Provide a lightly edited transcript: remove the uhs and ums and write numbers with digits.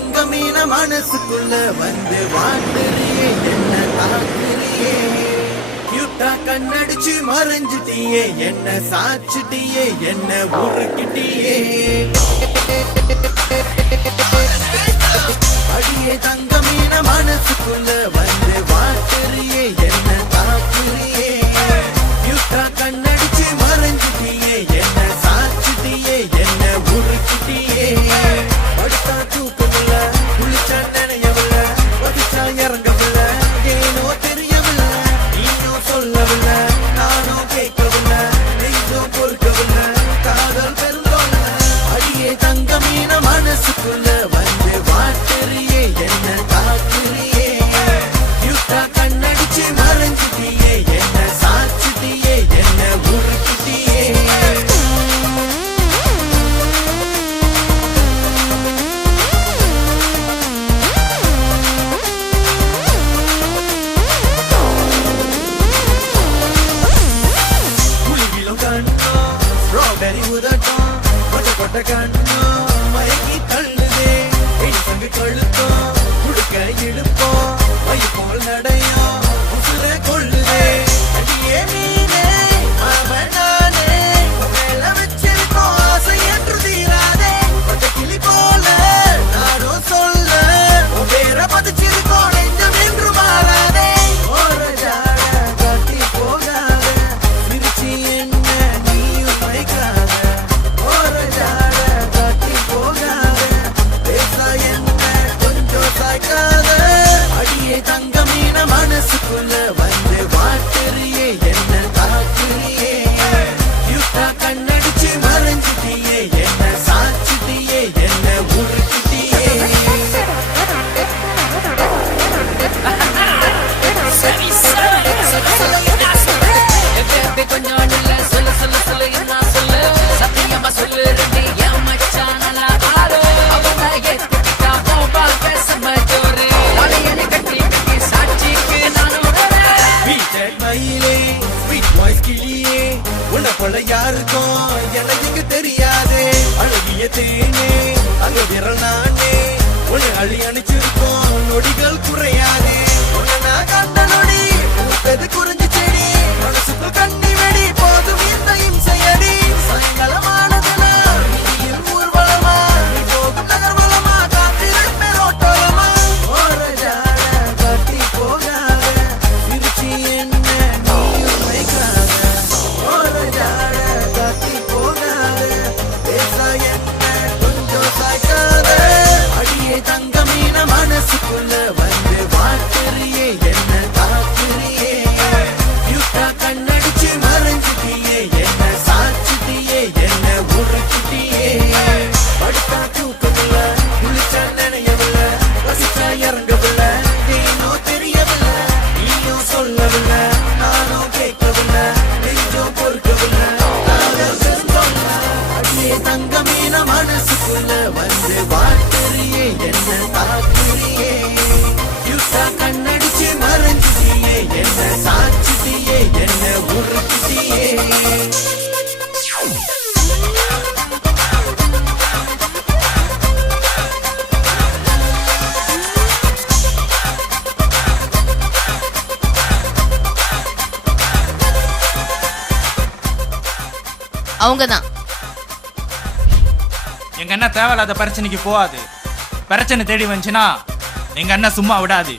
தங்கமீன மனசுக்குள்ள வந்து வாட்டுறியே என்ன தாக்குறியே கியூட்டா கண்ணடிச்சு மறைஞ்சிட்டியே என்ன சாச்சிட்டியே என்ன உருக்கிட்டியே அடியே தங்கமீன மனசுக்குள்ள வந்து வாட்டுறியே என்ன தாக்குறியே கியூட்டா கண்ணடிச்சு மறைஞ்சிட்டியே என்ன சாச்சிட்டியே என்ன உருக்கிட்டியே படுத்தா தூக்கமில்ல குளிச்சா நினையவில்ல வதிச்சா இறங்கவில்ல ஏனோ தெரியவில்ல நீயும் சொல்லவில்ல நானும் கேட்கவில்ல நெய்தும் பொறுக்கவில்ல காதல் பெருந்தோல்ல அடியே தங்கமீன மனசுக்குள்ள வந்து வாட்டறியே என்ன தாக்குறியே யுத்தா கண்ணடிச்சு மறைஞ்சிட்டியே என்ன சாச்சிட்டியே என்ன உருக்கிட்டியே ஸ்ட்ராபெரி உதட்டம் கொட்ட கண்ணோ மயக்கி தள்ளுதே சங்கு கழுத்தம் குடுக்க இழுப்போம் மைய போல் நடையும் உசுர கொள்ளுதே அடியே மீனே அவன் நானே மேல வச்சிருக்கோம் ஆசை என்று தீராதே பட்ட கிளி போல நானும் சொல்ல உன் பேரை பதிச்சிருக்கோம் நெஞ்சம் என்று மாறாதே ஒரு ஜாட காட்டி போகாத சிரிச்சி என்ன நீயும் வைக்காத ஒரு ஜாட காட்டி போகாத பேச என்ன கொஞ்சம் சாய்க்காத அடியே தங்கமீன மனசுக்குள்ள வந்து வாட்டறியே என்ன தாக்குறியே யுத்தா கண்ணடிச்சு மறைஞ்சிட்டியே என்ன சாச்சிட்டியே என்ன உருக்கிட்டியே கொஞ்சம் இல்ல சொல்லு சொல்லு சொல்லு என்ன சொல்லு சத்தியமா சொல்லு ரெண்டு என் மச்சான பாரு அவன ஏத்துக்கிட்டா போபா பேசம ஜோரு தலையணை கட்டி கட்டி சாட்சிக்கு நானும் வீட்டட் மயிலே ஸ்வீட் வாய்ஸ் கிளியே உன்னை போல யாருக்கும் எனக்கு தெரியாதே அழகிய தேனே அங்க விரல் நானே உன்னை அள்ளி அணிச்சிருக்கோம் நொடிகள் குறையாதே உன்னை நான் கண்ட நொடி பூத்தது குறிஞ்சு செடி மனசுக்குள் கண்ணி வெடி போதும் இந்த இம்சையடி சாயங்காலமானதுனா நீயும் ஊர்வலமா நீ போகும் நகர்வலமா காத்திருப்பேன் ரோட்டோலமா ஒரு ஜாட காட்டி போகாத சிரிச்சி என்ன நீயும் வைக்காத ஒரு ஜாட காட்டி போகாத பேச என்ன கொஞ்சம் சாய்க்காத அடியே தங்கமீன மனசுக்குள்ள வந்து வாட்டறியே என்ன தாக்குறியே யுத்தா கண்ணடிச்சு மறைஞ்சிட்டியே என்ன சாச்சிட்டியே என்ன உருக்கிட்டியே படுத்தா தூக்கமில்ல குளிச்சா நினையவில்ல வசிச்சா இறங்கவில்ல ஏனோ தெரியவில்ல நீயும் சொல்லவில்ல நானும் கேட்கவில்ல நெஞ்சம் பொறுக்கவில்ல காதல் பெருந்தோல்ல அடியே தங்கமீன மனசுக்குள்ள வந்து வாட்டறியே என்ன தாக்குறியே யுத்தா கண்ணடிச்சு மறைஞ்சிட்டியே என்ன சாச்சிட்டியே என்ன உருக்கிட்டியே அவங்கதான் எங்க அண்ணன் தேவையில்லாத பிரச்சனைக்கு போகாது. பிரச்சனை தேடி வந்துச்சுன்னா எங்க அண்ணன் சும்மா விடாது.